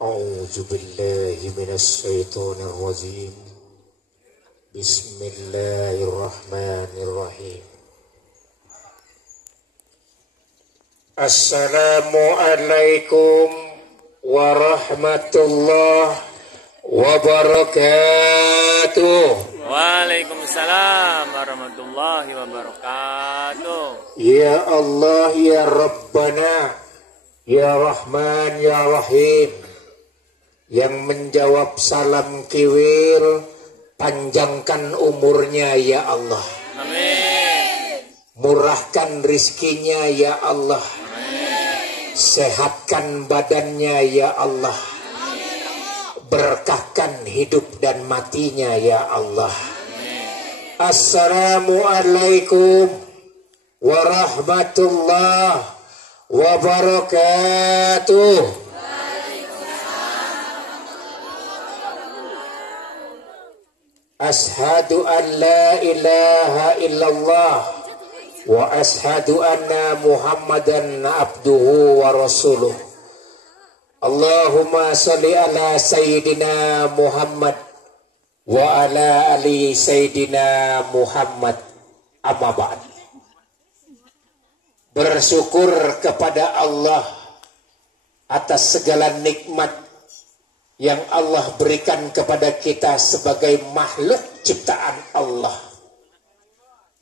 أعوذ بالله من الشيطان الرجيم بسم الله الرحمن الرحيم السلام عليكم ورحمة الله وبركاته. Waalaikumsalam warahmatullahi wabarakatuh. Ya Allah ya Rabbana ya Rahman ya Rahim, yang menjawab salam kiwil, panjangkan umurnya ya Allah. Amin. Murahkan rizkinya ya Allah. Amin. Sehatkan badannya ya Allah. Berkahkan hidup dan matinya ya Allah. Assalamualaikum warahmatullahi wabarakatuh. Ashhadu an la ilaha illallah wa ashhadu anna Muhammadan abduhu wa rasuluh. Allahumma salli ala Sayyidina Muhammad wa ala ali Sayyidina Muhammad. Amma ba'd. Bersyukur kepada Allah atas segala nikmat yang Allah berikan kepada kita sebagai makhluk ciptaan Allah.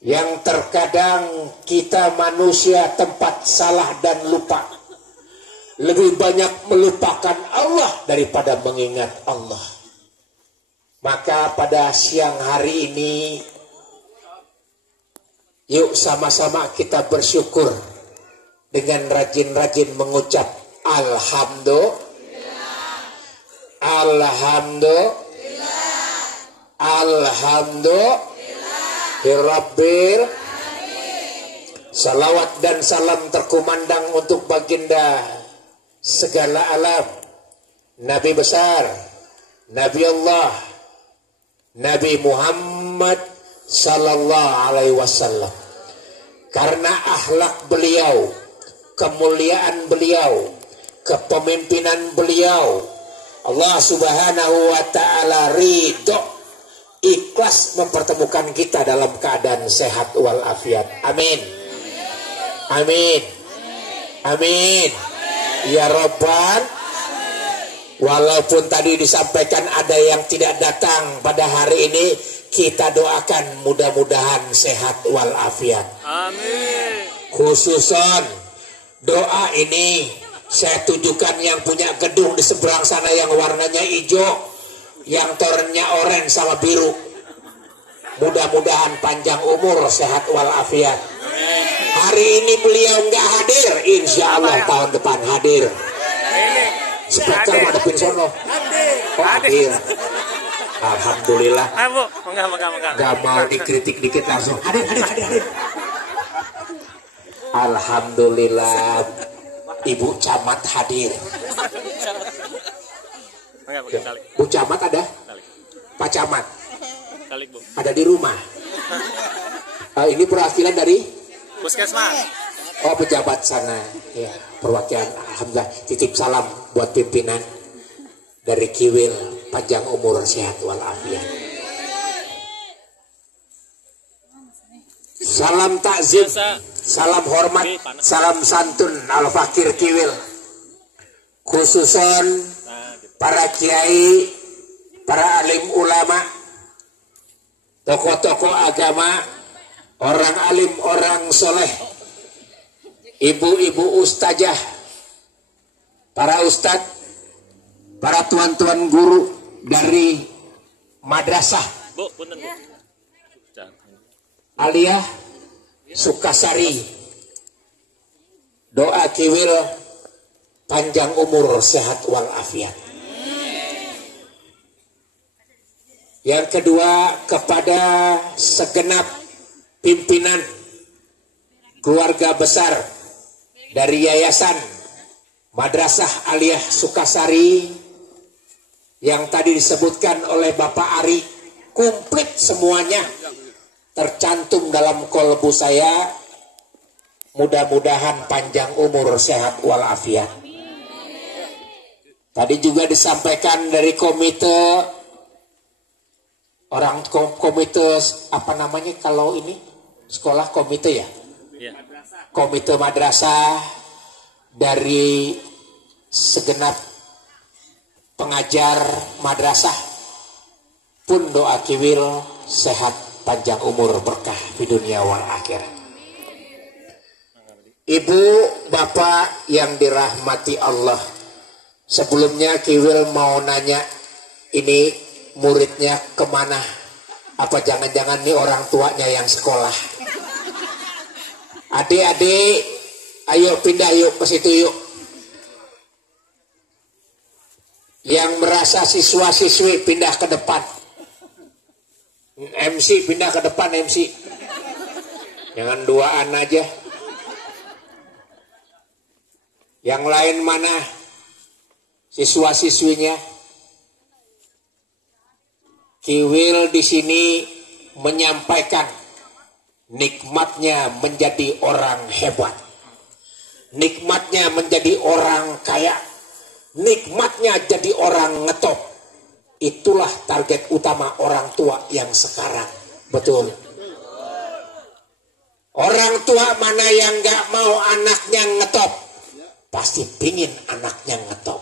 Yang terkadang kita manusia tempat salah dan lupa. Lebih banyak melupakan Allah daripada mengingat Allah. Maka pada siang hari ini, yuk sama-sama kita bersyukur dengan rajin-rajin mengucap Alhamdulillah. Alhamdulillah. Rabbil. Salawat dan salam terkumandang untuk baginda segala alam, Nabi besar, Nabi Allah, Nabi Muhammad sallallahu alaihi wasallam. Karena akhlak beliau, kemuliaan beliau, kepemimpinan beliau, Allah subhanahu wa ta'ala ridho, ikhlas mempertemukan kita dalam keadaan sehat walafiat. Amin. Amin. Amin. Ya Rabbal. Walaupun tadi disampaikan ada yang tidak datang pada hari ini, kita doakan mudah-mudahan sehat walafiat. Amin. Khususan doa ini saya tujukan yang punya gedung di seberang sana yang warnanya hijau, yang torennya oranye sama biru. Mudah-mudahan panjang umur, sehat walafiat. Hari ini beliau nggak hadir, insya Allah tahun depan hadir. Speaker madepin sono. Hadir. Alhamdulillah. Gak mau dikritik dikit langsung. Hadir. Alhamdulillah. Ibu Camat hadir. Bu Camat ada? Pak Camat ada di rumah. Ini perwakilan dari Puskesmas. Oh, pejabat sana. Ya, perwakilan. Alhamdulillah. Titip salam buat pimpinan dari Kiwil, panjang umur, sehat walafiat. Salam takzim, salam hormat, salam santun Al-Fakir Kiwil. Khususan para kiai, para alim ulama, tokoh-tokoh agama, orang alim, orang soleh, ibu-ibu ustazah, para ustadz, para tuan-tuan guru dari madrasah Aliyah Sukasari. Doa Kiwil panjang umur, sehat walafiat. Yang kedua, kepada segenap pimpinan keluarga besar dari Yayasan Madrasah Aliyah Sukasari yang tadi disebutkan oleh Bapak Ari, komplit semuanya tercantum dalam kolbu saya. Mudah-mudahan panjang umur, sehat walafiat. Tadi juga disampaikan dari komite apa namanya kalau ini sekolah komite ya? Iya. Komite madrasah dari segenap pengajar madrasah pun doa kiwil sehat panjang umur berkah di dunia wal akhirat. Ibu bapak yang dirahmati Allah, sebelumnya kiwil mau nanya ini muridnya kemana? Apa jangan-jangan nih orang tuanya yang sekolah? Adik-adik, ayo pindah yuk ke situ yuk. Yang merasa siswa-siswi pindah ke depan. MC pindah ke depan MC. Jangan duaan aja. Yang lain mana? Siswa-siswinya. Kiwil di sini menyampaikan nikmatnya menjadi orang hebat. Nikmatnya menjadi orang kaya. Nikmatnya jadi orang ngetop. Itulah target utama orang tua yang sekarang. Betul. Orang tua mana yang gak mau anaknya ngetop? Pasti pingin anaknya ngetop.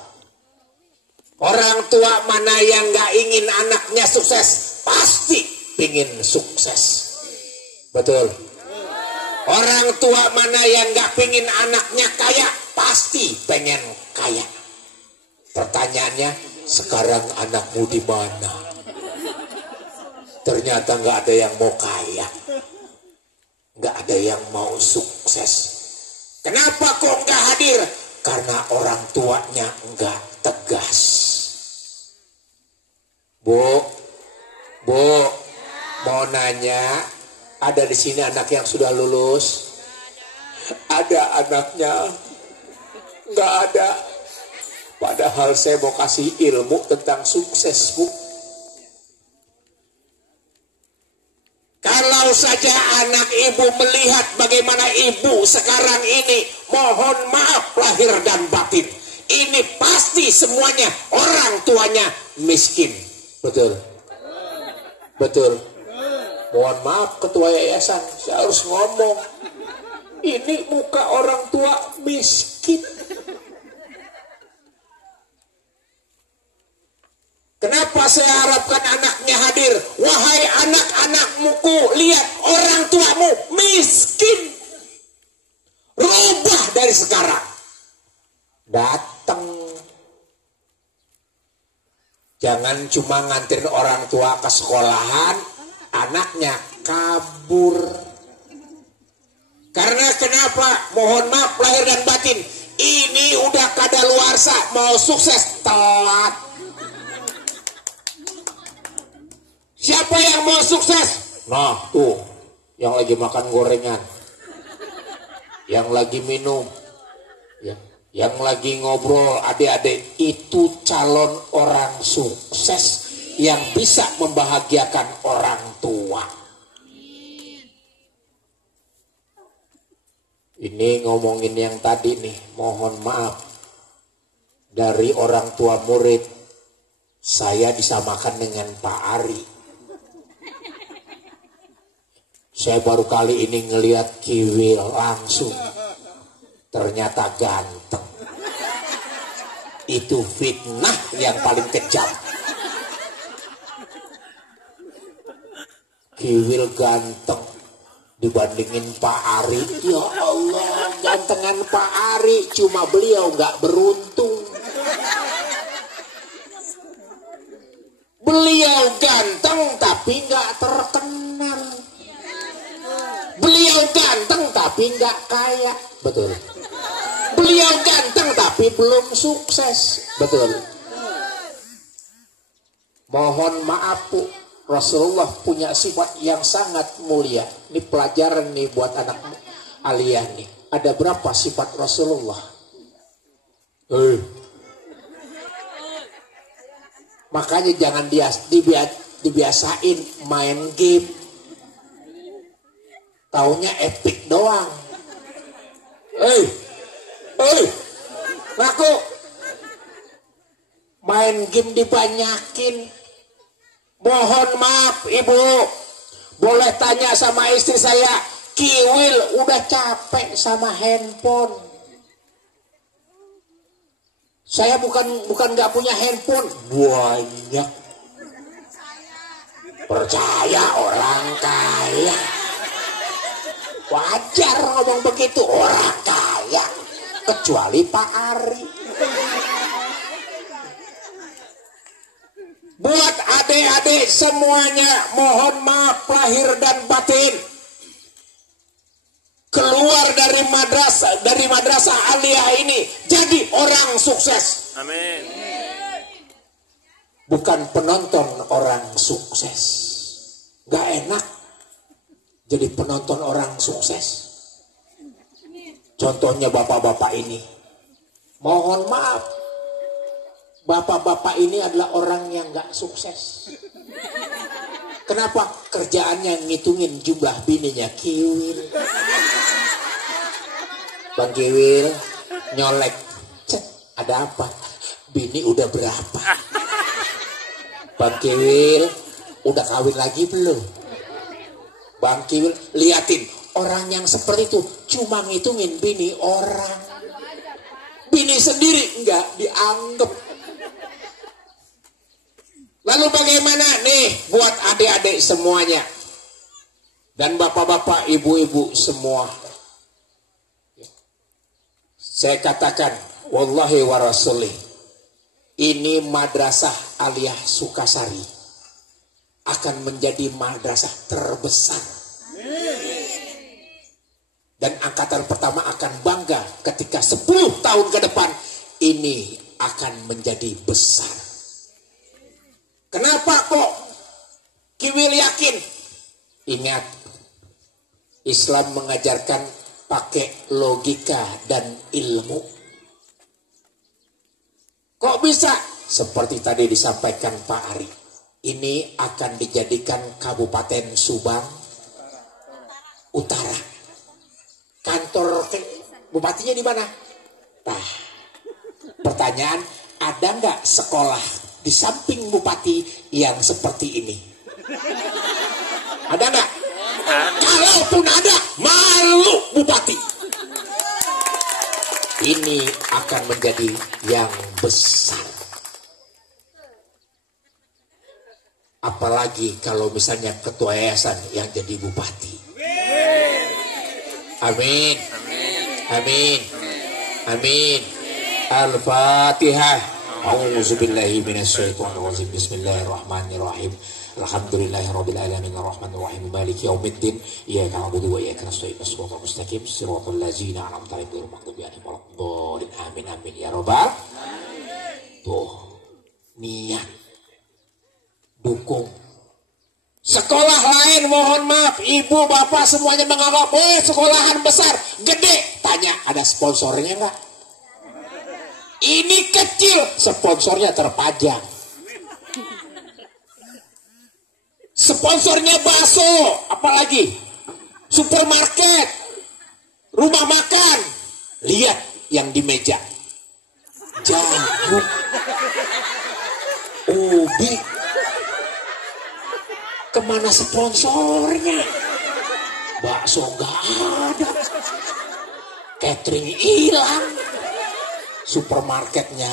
Orang tua mana yang gak ingin anaknya sukses? Pasti pingin sukses. Betul. Orang tua mana yang gak pingin anaknya kaya? Pasti pengen kaya. Pertanyaannya, sekarang anakmu di mana? Ternyata gak ada yang mau kaya. Gak ada yang mau sukses. Kenapa kok gak hadir? Karena orang tuanya gak tegas. Bu, mau nanya, ada di sini anak yang sudah lulus? Ada anaknya? Nggak ada. Padahal saya mau kasih ilmu tentang sukses, Bu. Kalau saja anak ibu melihat bagaimana ibu sekarang ini, mohon maaf lahir dan batin, ini pasti semuanya orang tuanya miskin. Betul. Betul. Mohon maaf ketua yayasan, saya harus ngomong. Ini muka orang tua miskin. Kenapa saya harapkan anaknya hadir? Wahai anak-anakmuku, lihat orang tuamu miskin. Rubah dari sekarang. Datang. Jangan cuma nganterin orang tua ke sekolahan, anaknya kabur. Karena kenapa? Mohon maaf lahir dan batin, ini udah kadaluarsa, mau sukses telat. Siapa yang mau sukses? Nah tuh, yang lagi makan gorengan, yang lagi minum, yang lagi ngobrol, adik-adik, itu calon orang sukses yang bisa membahagiakan orang tua. Ini ngomongin yang tadi nih, mohon maaf. Dari orang tua murid, saya disamakan dengan Pak Ari. Saya baru kali ini ngelihat Kiwil langsung. Ternyata ganteng. Itu fitnah yang paling kejam. Kiwil ganteng dibandingin Pak Ari. Ya Allah, gantengan Pak Ari, cuma beliau gak beruntung. Beliau ganteng tapi gak terkenal. Beliau ganteng tapi gak kaya. Betul. Beliau ganteng tapi belum sukses. Betul. Mohon maaf Bu, Rasulullah punya sifat yang sangat mulia. Ini pelajaran nih buat anak aliyah nih. Ada berapa sifat Rasulullah? Makanya jangan dibiasain main game. Taunya epic doang. Ngaku. main game dibanyakin. Mohon maaf ibu, boleh tanya sama istri saya, Kiwil udah capek sama handphone. Saya bukan nggak punya handphone, banyak. Percaya orang kaya. Wajar ngomong begitu, orang kaya. Kecuali Pak Ari. Buat adik-adik semuanya, mohon maaf lahir dan batin. Keluar dari madrasah aliyah ini jadi orang sukses. Amin. Bukan penonton orang sukses. Gak enak jadi penonton orang sukses. Contohnya bapak-bapak ini. Mohon maaf, bapak-bapak ini adalah orang yang gak sukses. Kenapa? Kerjaannya ngitungin jumlah bininya. Kiwil, Bang Kiwil nyolek. Cek, ada apa? Bini udah berapa? Bang Kiwil udah kawin lagi belum? Bang Kiwil liatin, orang yang seperti itu cuma ngitungin bini orang. Bini sendiri enggak dianggap. Lalu bagaimana nih buat adik-adik semuanya dan bapak-bapak, ibu-ibu semua? Saya katakan, wallahi wa rasulih, ini madrasah aliyah Sukasari akan menjadi madrasah terbesar. Dan angkatan pertama akan bangga ketika 10 tahun ke depan ini akan menjadi besar. Kenapa kok Kiwil yakin? Ingat, Islam mengajarkan pakai logika dan ilmu. Kok bisa? Seperti tadi disampaikan Pak Ari, ini akan dijadikan Kabupaten Subang Utara. Kantor bupatinya di mana? Nah, pertanyaan, ada nggak sekolah di samping bupati yang seperti ini? Ada nggak? Kalaupun ada, malu bupati. Ini akan menjadi yang besar. Apalagi kalau misalnya ketua yayasan yang jadi bupati. Amin. Amin. Amin. Al-Fatihah. A'udzubillahi minasyaitonir rajim. Bismillahirrahmanirrahim. Alhamdulillahirabbil alamin arrahmanir rahim maliki yaumiddin. Iyyaka na'budu wa iyyaka nasta'in. Shiratal mustaqim shiratal ladzina an'amta 'alaihim ghairil maghdubi 'alaihim waladdallin. Amin amin ya rabbal. Tuh, niat dukung. Sekolah lain mohon maaf, ibu bapak semuanya menganggap sekolahan besar, gede. Tanya, ada sponsornya enggak? Ini kecil, sponsornya terpajang. Sponsornya bakso, apalagi supermarket, rumah makan. Lihat yang di meja, jagung, ubi. Kemana sponsornya? Bakso nggak ada, catering hilang, supermarketnya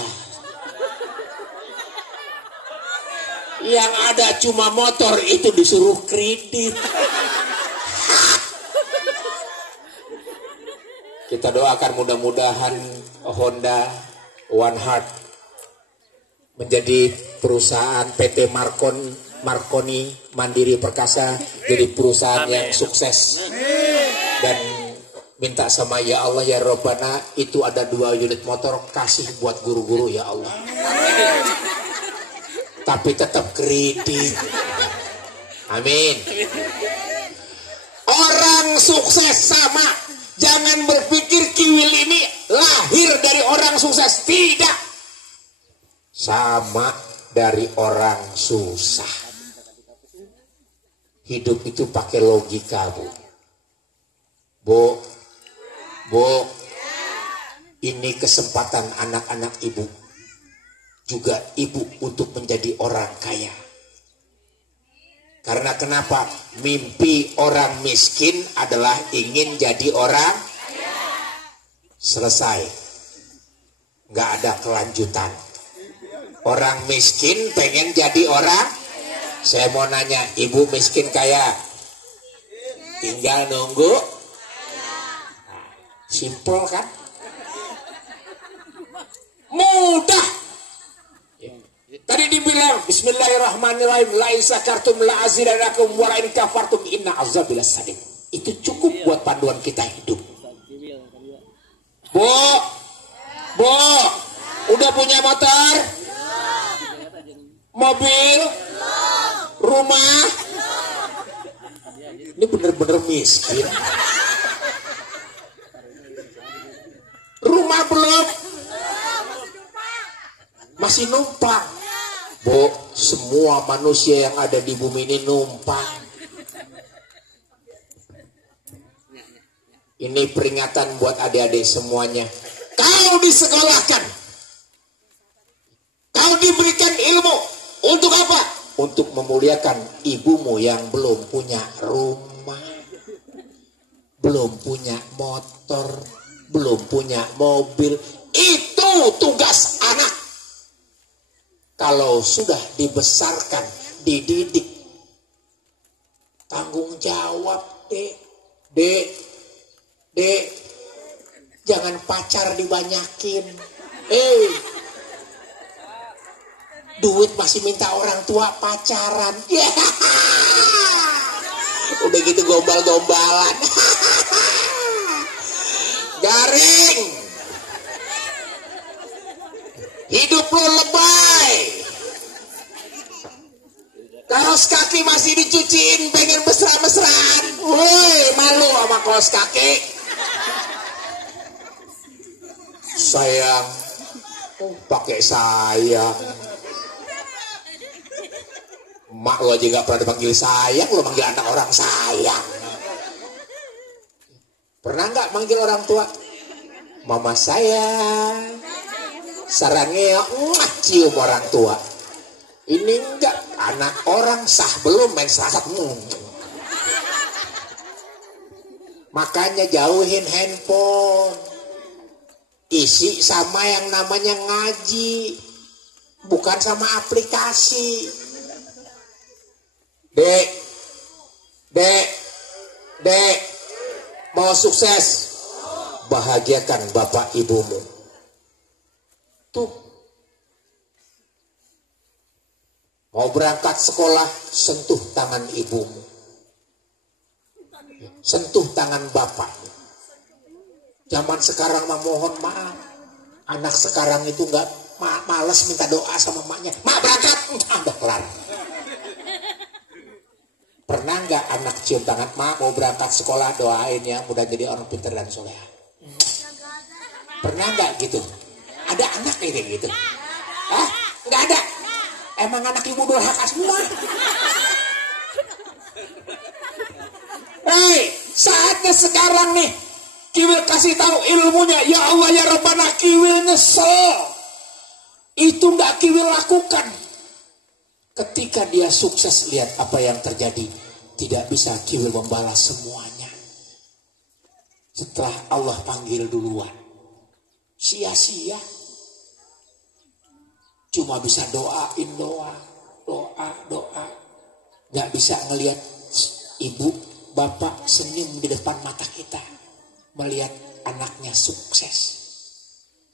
yang ada cuma motor, itu disuruh kredit. Kita doakan mudah-mudahan Honda One Heart menjadi perusahaan PT Marconi Mandiri Perkasa, jadi perusahaan yang sukses. Dan minta sama ya Allah ya Rabbana, itu ada 2 unit motor, kasih buat guru-guru ya Allah. Tapi tetap kredit. Amin. Orang sukses sama. Jangan berpikir Kiwil ini lahir dari orang sukses. Tidak. Sama dari orang susah. Hidup itu pakai logika, Bu. Bu, ini kesempatan anak-anak ibu. juga ibu untuk menjadi orang kaya. Karena kenapa? Mimpi orang miskin adalah ingin jadi orang kaya. Selesai. Nggak ada kelanjutan. Orang miskin pengen jadi orang kaya. Saya mau nanya, ibu miskin kaya? Tinggal nunggu. Simple kan? Mudah. Tadi dibilang bismillahirrahmanirrahim, la in syakartum la azidanakum wa la in kafartum inna azabi lasadid. Itu cukup buat panduan kita hidup. Bu, udah punya motor? Mobil? Rumah? Ini bener-bener miskin. Rumah belum? Masih numpang. Bu, semua manusia yang ada di bumi ini numpang. Ini peringatan buat adik-adik semuanya. Kau disekolahkan, kau diberikan ilmu. Untuk apa? Untuk memuliakan ibumu yang belum punya rumah, belum punya motor, belum punya mobil. Itu tugas anak. Kalau sudah dibesarkan, dididik, tanggung jawab, dek, jangan pacar dibanyakin. Duit masih minta orang tua pacaran. Udah gitu gombal-gombalan. Garing. Hidup lu lebay. Kaos kaki masih dicuciin, pengen mesra-mesraan. Woi, malu sama kaos kaki. Sayang, pakai sayang. Mak lo aja gak pernah dipanggil sayang, lo manggil anak orang sayang. Pernah gak manggil orang tua? Mama sayang. Sarangnya cium orang tua. Ini enggak, anak orang sah belum main sasat. Makanya jauhin handphone. Isi sama yang namanya ngaji, bukan sama aplikasi. Dek, mau sukses, bahagiakan bapak ibumu. Tuh, mau berangkat sekolah, sentuh tangan ibumu, sentuh tangan bapak. Zaman sekarang mah mohon maaf, anak sekarang itu nggak males minta doa sama maknya. Mak berangkat, udah kelar. Pernah nggak anak cium tangan mak mau berangkat sekolah, doain ya mudah jadi orang pintar dan soleh? Pernah nggak gitu? Ada anak kayak gitu? Ah, nggak ada. Emang anak ibu durhaka semua. Saatnya sekarang nih, Kiwil kasih tahu ilmunya. Ya Allah ya Rabbana, Kiwil nyesel. Itu nggak Kiwil lakukan. Ketika dia sukses, lihat apa yang terjadi. Tidak bisa Kiwil membalas semuanya. Setelah Allah panggil duluan, sia-sia. Cuma bisa doain doa. Gak bisa ngelihat ibu, bapak senyum di depan mata kita. Melihat anaknya sukses.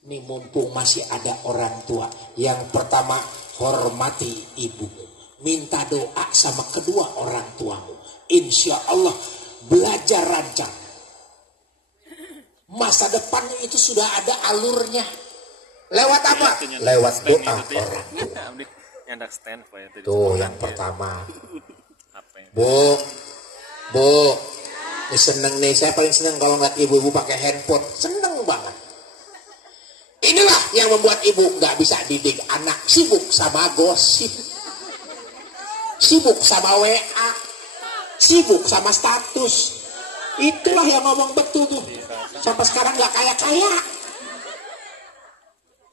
Ini mumpung masih ada orang tua. Yang pertama, hormati ibumu. Minta doa sama kedua orang tuamu. Insya Allah belajar rancang. Masa depannya itu sudah ada alurnya. Lewat apa? Lewat doa orang tua. Tuh yang pertama. Bu, ini seneng nih. Saya paling seneng kalau ngeliat ibu-ibu pakai handphone. Seneng banget. Inilah yang membuat ibu nggak bisa didik anak, sibuk sama gosip, sibuk sama WA, sibuk sama status. Itulah yang ngomong betul tuh. Sampai sekarang nggak kaya-kaya.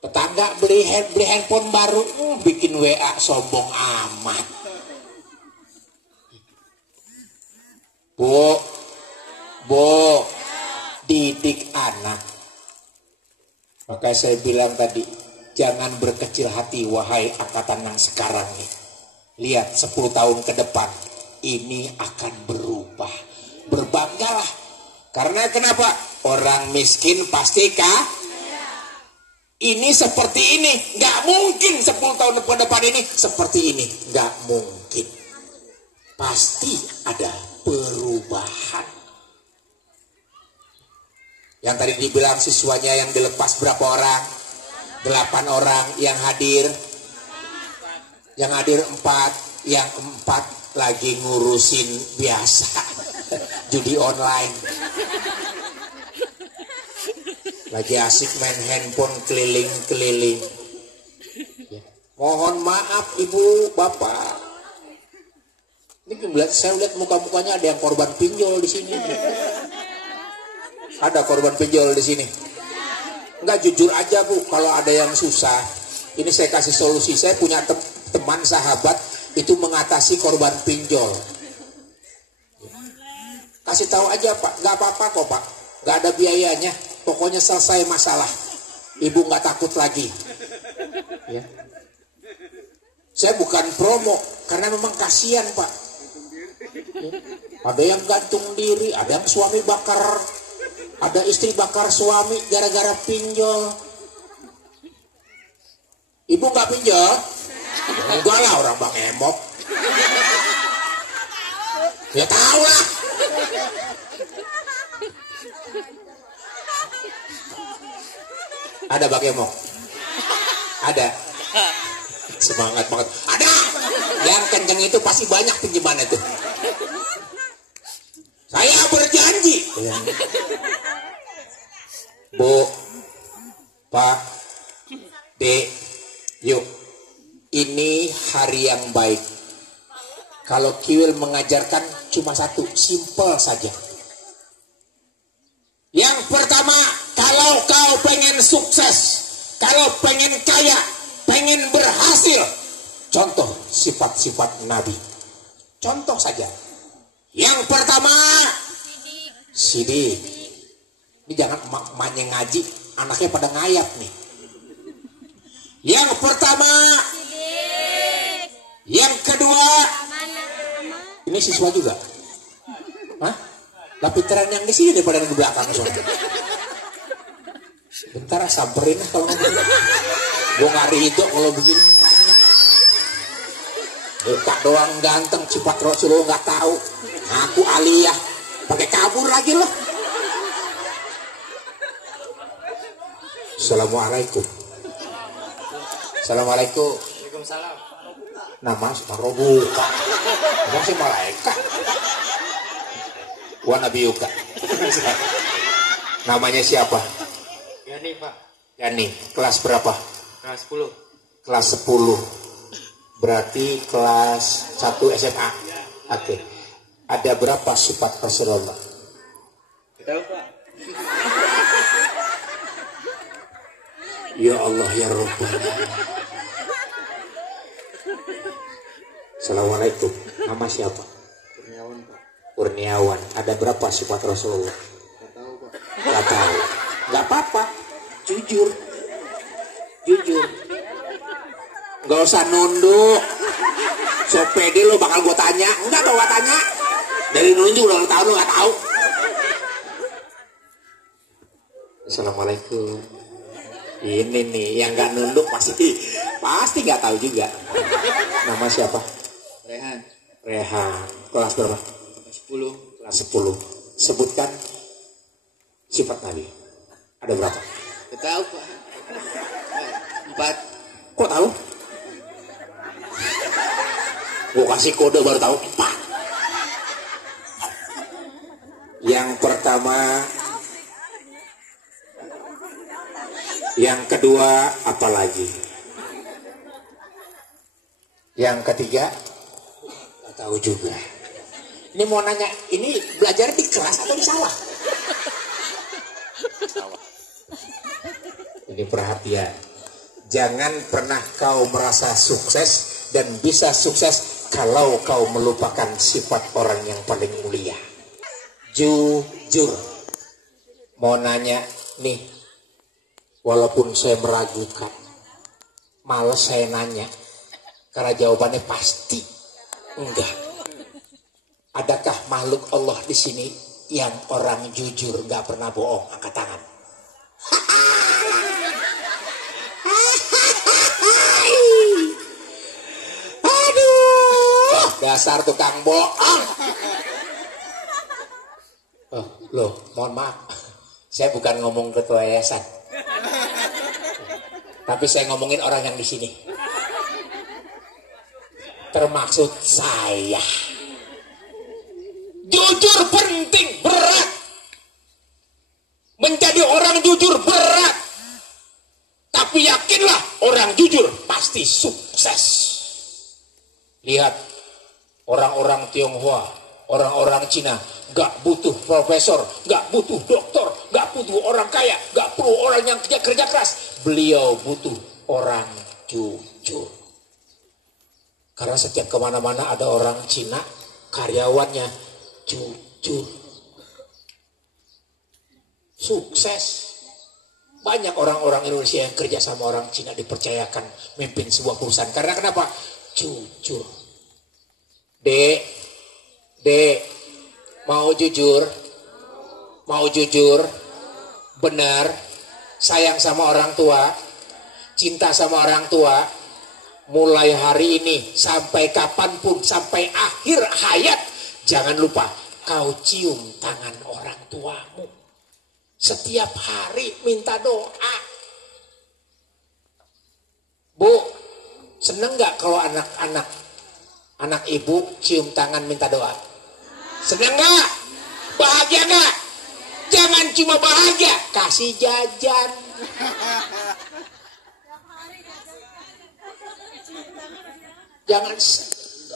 Tetangga beli handphone baru, bikin WA sombong amat. Bu, didik anak. Maka saya bilang tadi, jangan berkecil hati wahai angkatan yang sekarang nih. Lihat 10 tahun ke depan, ini akan berubah. Berbanggalah. Karena kenapa? Orang miskin pasti ini seperti ini. Nggak mungkin 10 tahun ke depan ini seperti ini. Nggak mungkin. Pasti ada perubahan. Yang tadi dibilang siswanya yang dilepas berapa orang? 8 orang. Yang hadir 4. Yang 4 lagi ngurusin biasa judi online, lagi asik main handphone keliling-keliling. Ya. Mohon maaf ibu bapak, ini saya lihat muka-mukanya ada yang korban pinjol di sini. Ada korban pinjol di sini? Enggak, jujur aja bu, kalau ada yang susah, ini saya kasih solusi. Saya punya teman sahabat itu mengatasi korban pinjol. Kasih tahu aja pak, nggak apa-apa kok pak, nggak ada biayanya, pokoknya selesai masalah, ibu nggak takut lagi. Ya. Saya bukan promo, karena memang kasihan pak. Ya. Ada yang gantung diri, ada yang suami bakar, ada istri bakar suami gara-gara pinjol. Ibu nggak pinjol? Enggak lah, orang bang emok. Ya tahu lah. Ada bang emok? Ada. Semangat banget. Ada. Yang kenceng itu pasti banyak pinjaman itu. Saya berjanji. Bu, Pak, Dek, yuk. Ini hari yang baik. Kalau Kiwil mengajarkan cuma satu, simple saja. Yang pertama, kalau kau pengen sukses, kalau pengen kaya, pengen berhasil, contoh sifat-sifat Nabi. Contoh saja. Yang pertama, sidik. Ini jangan emak-emaknya ngaji, anaknya pada ngayap nih. Yang pertama, yang kedua, ini siswa juga. Hah? Lah pinteran yang di sini daripada yang di belakang soalnya. Bentar samperin kalau ngomong. Gue nggak ridho kalau begini. Muka doang ganteng, sifat Rasulullah nggak tahu. Aku aliyah, pakai kabur lagi loh. Assalamualaikum. Assalamualaikum. Waalaikumsalam. Nama Subhanahu buka. Nama si malaikat. Wa nabiyuka. Namanya siapa? Yani pak. Yani. Kelas berapa? Kelas 10. Kelas 10. Berarti kelas 1 SMA. Oke. Ada berapa sifat Rasulullah? Tahu pak. Ya Allah ya Rabbana. Assalamualaikum. Nama siapa? Kurniawan pak. Kurniawan. Ada berapa sifat Rasulullah? Gak tahu pak. Gak tahu. Gak apa-apa. Jujur. Jujur. Gak usah nunduk. So pede lo bakal gue tanya. Enggak dong gue tanya. Dari nunjuk udah lo tahu, lo gak tahu. Assalamualaikum. Ini nih yang gak nunduk pasti gak tahu juga. Nama siapa? Rehan. Rehan. Kelas berapa? Kelas 10. Kelas 10. Sebutkan sifat Nabi. Ada berapa? Gak tahu pak. 4. Kok tahu? Gue kasih kode baru tahu 4. Yang pertama, yang kedua, apa lagi? Yang ketiga, nggak tahu juga. Ini mau nanya, ini belajar di kelas atau di sawah? Ini perhatian. Jangan pernah kau merasa sukses dan bisa sukses kalau kau melupakan sifat orang yang paling mulia. Jujur. Mau nanya nih, walaupun saya meragukan, males saya nanya, karena jawabannya pasti enggak. Adakah makhluk Allah di sini yang orang jujur, nggak pernah bohong? Angkat tangan. Aduh, dasar tukang bohong. Oh, loh, mohon maaf, saya bukan ngomong ketua yayasan, tapi saya ngomongin orang yang di sini. Termaksud saya. Jujur penting, berat. Menjadi orang jujur berat. Tapi yakinlah, orang jujur pasti sukses. Lihat, orang-orang Tionghoa, orang-orang Cina, gak butuh profesor, gak butuh doktor, gak butuh orang kaya, gak perlu orang yang kerja keras. Beliau butuh orang jujur. Karena setiap kemana-mana ada orang Cina, karyawannya jujur. Sukses. Banyak orang-orang Indonesia yang kerja sama orang Cina dipercayakan memimpin sebuah perusahaan. Karena kenapa? Jujur. Dek, mau jujur? Mau jujur? Benar? Sayang sama orang tua? Cinta sama orang tua? Mulai hari ini sampai kapanpun, sampai akhir hayat, jangan lupa kau cium tangan orang tuamu. Setiap hari minta doa. Bu, seneng gak kalau anak ibu cium tangan minta doa? Seneng gak? Bahagia gak? Jangan cuma bahagia, kasih jajan. Jangan,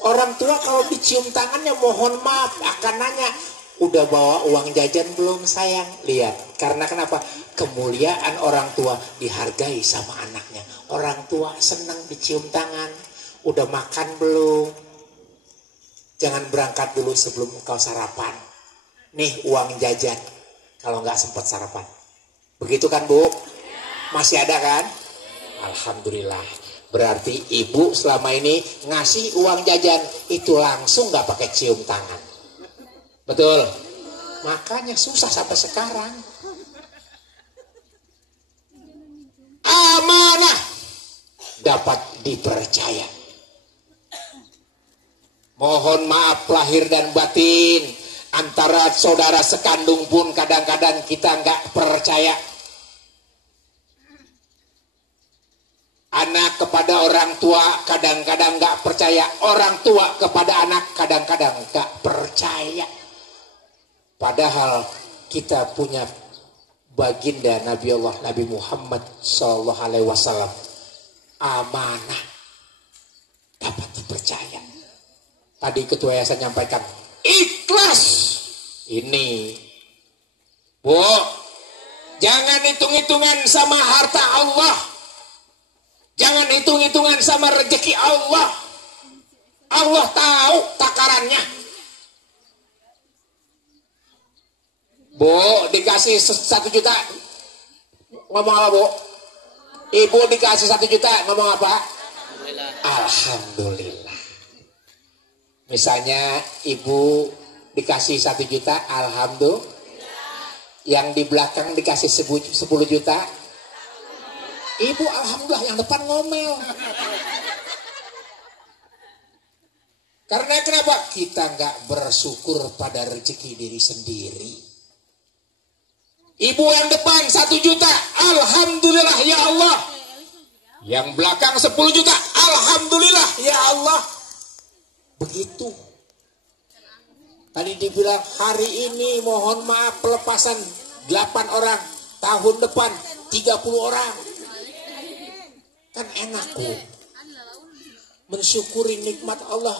orang tua kalau dicium tangannya mohon maaf akan nanya, udah bawa uang jajan belum sayang? Lihat, karena kenapa? Kemuliaan orang tua dihargai sama anaknya. Orang tua senang dicium tangan. Udah makan belum? Jangan berangkat dulu sebelum engkau sarapan. Nih uang jajan, kalau nggak sempat sarapan. Begitu kan Bu? Masih ada kan? Alhamdulillah. Berarti ibu selama ini ngasih uang jajan itu langsung nggak pakai cium tangan. Betul? Makanya susah sampai sekarang. Amanah dapat dipercaya. Mohon maaf lahir dan batin. Antara saudara sekandung pun kadang-kadang kita nggak percaya. Anak kepada orang tua kadang-kadang gak percaya. Orang tua kepada anak kadang-kadang gak percaya. Padahal kita punya baginda Nabi Allah, Nabi Muhammad SAW. Amanah dapat dipercaya. Tadi ketua yayasan nyampaikan ikhlas. Ini Bu, jangan hitung-hitungan sama harta Allah. Jangan hitung-hitungan sama rezeki Allah. Allah tahu takarannya. Bu, dikasih 1 juta. Ngomong apa Bu? Ibu dikasih 1 juta. Ngomong apa? Alhamdulillah. Alhamdulillah. Misalnya ibu dikasih 1 juta. Alhamdulillah. Yang di belakang dikasih 10 juta. Ibu alhamdulillah, yang depan ngomel. Karena kenapa? Kita nggak bersyukur pada rezeki diri sendiri. Ibu yang depan 1 juta, alhamdulillah ya Allah. Yang belakang 10 juta, alhamdulillah ya Allah. Begitu. Tadi dibilang hari ini mohon maaf pelepasan 8 orang, tahun depan 30 orang. Kan enak Bu, mensyukuri nikmat Allah.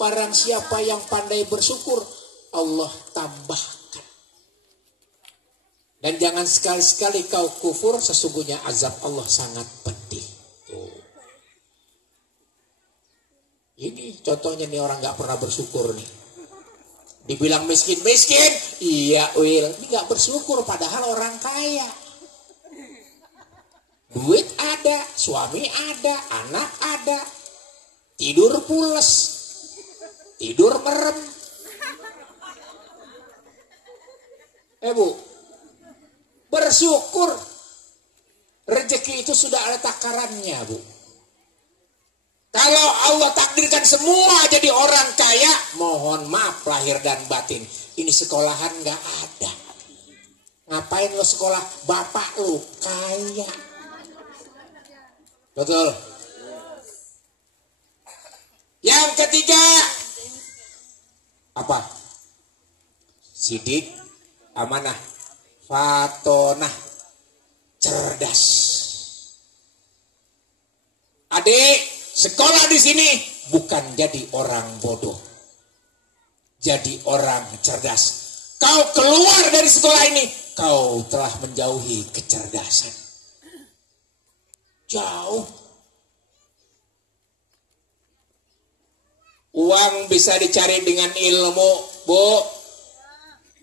Barang siapa yang pandai bersyukur, Allah tambahkan. Dan jangan sekali-sekali kau kufur, sesungguhnya azab Allah sangat pedih. Ini contohnya nih orang nggak pernah bersyukur nih. Dibilang miskin, iya Wil, ini nggak bersyukur padahal orang kaya. Duit ada, suami ada, anak ada, tidur pules, tidur merem. Bu, bersyukur. Rezeki itu sudah ada takarannya, Bu. Kalau Allah takdirkan semua jadi orang kaya, mohon maaf lahir dan batin. Ini sekolahan gak ada. Ngapain lo sekolah? Bapak lo kaya. Betul. Yang ketiga, apa? Sidik, amanah, fatonah, cerdas. Adik, sekolah di sini bukan jadi orang bodoh, jadi orang cerdas. Kau keluar dari sekolah ini, kau telah menjauhi kecerdasan. Jauh. Uang bisa dicari dengan ilmu, Bu.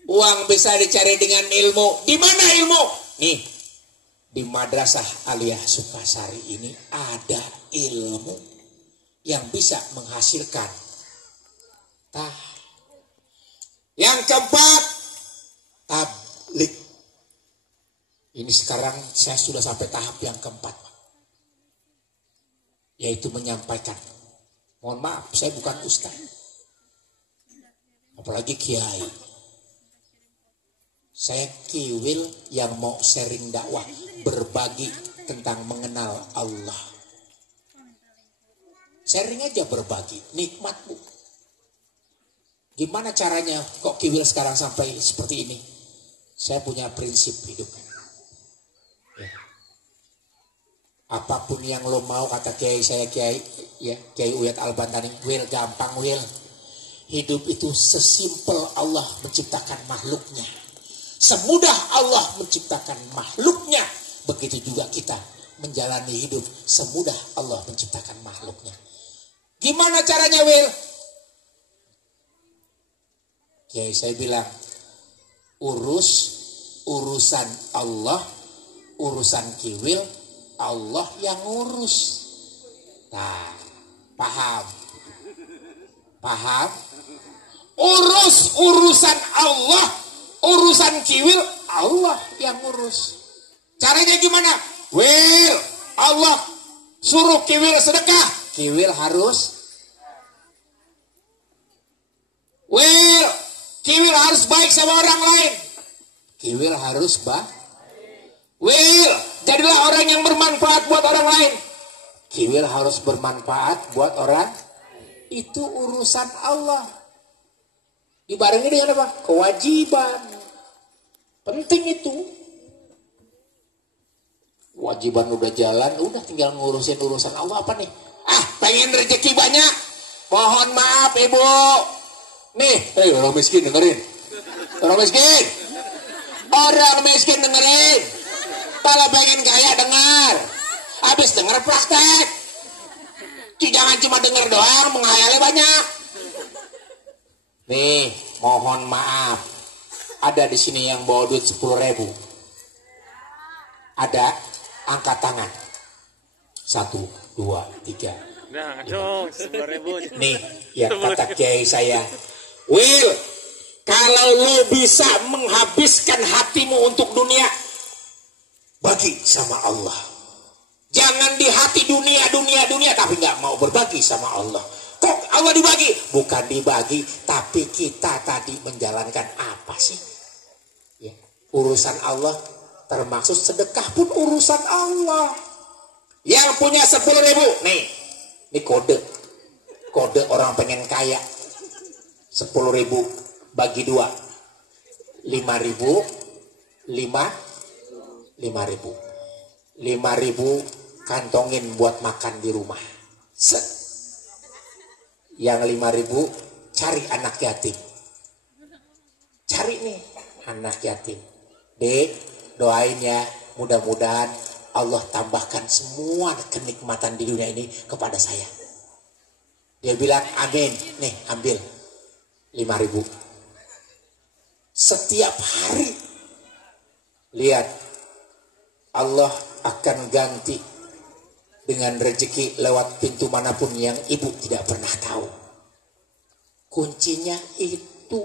Uang bisa dicari dengan ilmu. Di mana ilmu? Nih, di Madrasah Aliyah Sukasari ini ada ilmu yang bisa menghasilkan. Yang keempat, tablik. Ini sekarang saya sudah sampai tahap yang keempat, yaitu menyampaikan. Mohon maaf, saya bukan ustaz, apalagi kiai. Saya kiwil yang mau sharing dakwah, berbagi tentang mengenal Allah. Sharing aja, berbagi, nikmat, Bu. Gimana caranya kok kiwil sekarang sampai seperti ini? Saya punya prinsip hidup. Ya. Apapun yang lo mau, kata kiai saya, Kiai Uyat Al-Bantani, Wil, gampang Wil. Hidup itu sesimpel Allah menciptakan makhluknya. Semudah Allah menciptakan makhluknya, begitu juga kita menjalani hidup semudah Allah menciptakan makhluknya. Gimana caranya, Wil? Kiai saya bilang, urusan Allah, urusan kiwil, Allah yang urus. Nah, paham? Urusan Allah, urusan kiwil, Allah yang urus. Caranya gimana? Wil, Allah suruh kiwil sedekah, kiwil harus. Kiwil harus baik sama orang lain, kiwil harus jadilah orang yang bermanfaat buat orang lain, kiwil harus bermanfaat buat orang. Itu urusan Allah. Dibarengi dengan apa? Kewajiban. Penting itu. Kewajiban udah jalan, udah tinggal ngurusin urusan Allah apa nih? Pengen rezeki banyak? Mohon maaf, Ibu. Nih, orang miskin dengerin. Orang miskin dengerin. Kalau pengen kaya dengar. Habis denger praktek. Jangan cuma denger doang, menghayalnya banyak. Nih, mohon maaf. Ada di sini yang bawa duit 10.000. Ada, angkat tangan. 1, 2, 3. Nah, dong, 10.000. Nih, ya kata kiai saya, Wil, kalau lu bisa menghabiskan hatimu untuk dunia, bagi sama Allah. Jangan di hati dunia, tapi nggak mau berbagi sama Allah. Kok Allah dibagi? Bukan dibagi, tapi kita tadi menjalankan apa sih? Ya, urusan Allah, termasuk sedekah pun urusan Allah. Yang punya 10.000, nih, ini kode orang pengen kaya. 10.000 bagi 2, 5.000, 5.000 kantongin buat makan di rumah. Set. Yang 5.000 cari anak yatim. Cari nih anak yatim. Dek, doain ya, mudah-mudahan Allah tambahkan semua kenikmatan di dunia ini kepada saya. Dia bilang, amin, nih ambil 5.000. Setiap hari, lihat, Allah akan ganti dengan rezeki lewat pintu manapun yang ibu tidak pernah tahu. Kuncinya itu.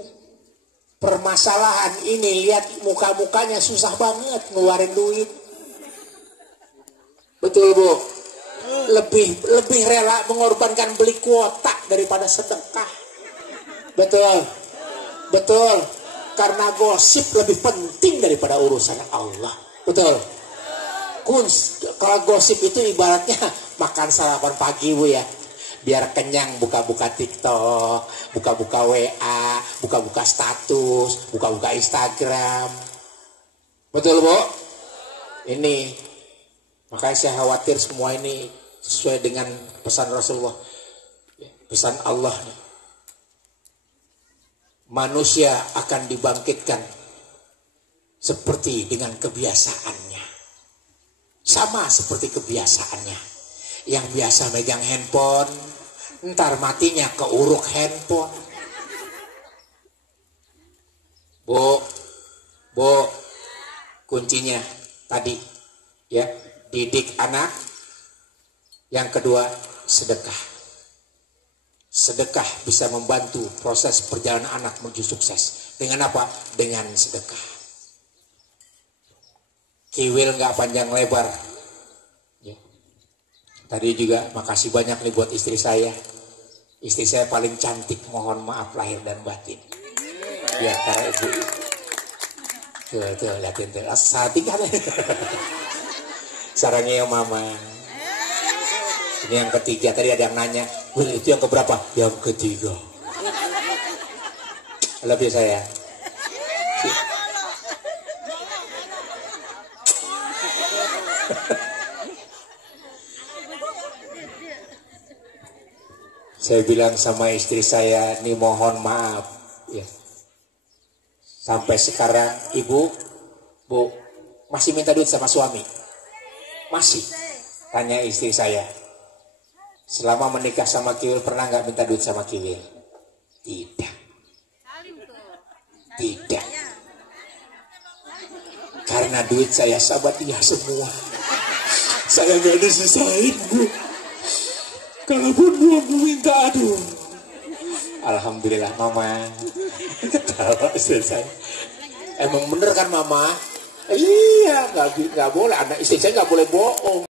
Permasalahan ini, lihat muka-mukanya susah banget ngeluarin duit. Betul Bu? Lebih rela mengorbankan beli kuota daripada sedekah. Betul? Betul. Karena gosip lebih penting daripada urusan Allah. Betul? Kalau gosip itu ibaratnya makan sarapan pagi Bu ya. Biar kenyang buka-buka TikTok, buka-buka WA, buka-buka status, buka-buka Instagram. Betul Bu? Ini, makanya saya khawatir semua ini sesuai dengan pesan Rasulullah. Pesan Allah. Manusia akan dibangkitkan seperti dengan kebiasaannya. Sama seperti kebiasaannya. Yang biasa megang handphone, ntar matinya keuruk handphone. Bu, kuncinya tadi ya, didik anak. Yang kedua, sedekah. Sedekah bisa membantu proses perjalanan anak menuju sukses. Dengan apa? Dengan sedekah. Kiwil nggak panjang lebar. Tadi juga makasih banyak nih buat istri saya. Istri saya paling cantik, mohon maaf lahir dan batin. Biar karena ibu. Tuh, liatin tuh. Saat kan. Sarangnya yang mama. Ini yang ketiga. Tadi ada yang nanya, Wil itu yang keberapa? Yang ketiga. Lebih saya. Saya bilang sama istri saya, nih mohon maaf ya. Sampai sekarang ibu, Bu, masih minta duit sama suami? Masih? Tanya istri saya. Selama menikah sama Kiwil pernah nggak minta duit sama Kiwil? Tidak. Tidak. Karena duit saya sahabat dia semua. Saya nggak disisain, Bu. Kalaupun belum minta, aduh. Alhamdulillah mama. Ketawa istri saya. Emang bener kan mama? Iya, nggak boleh. Anak istri saya nggak boleh bohong.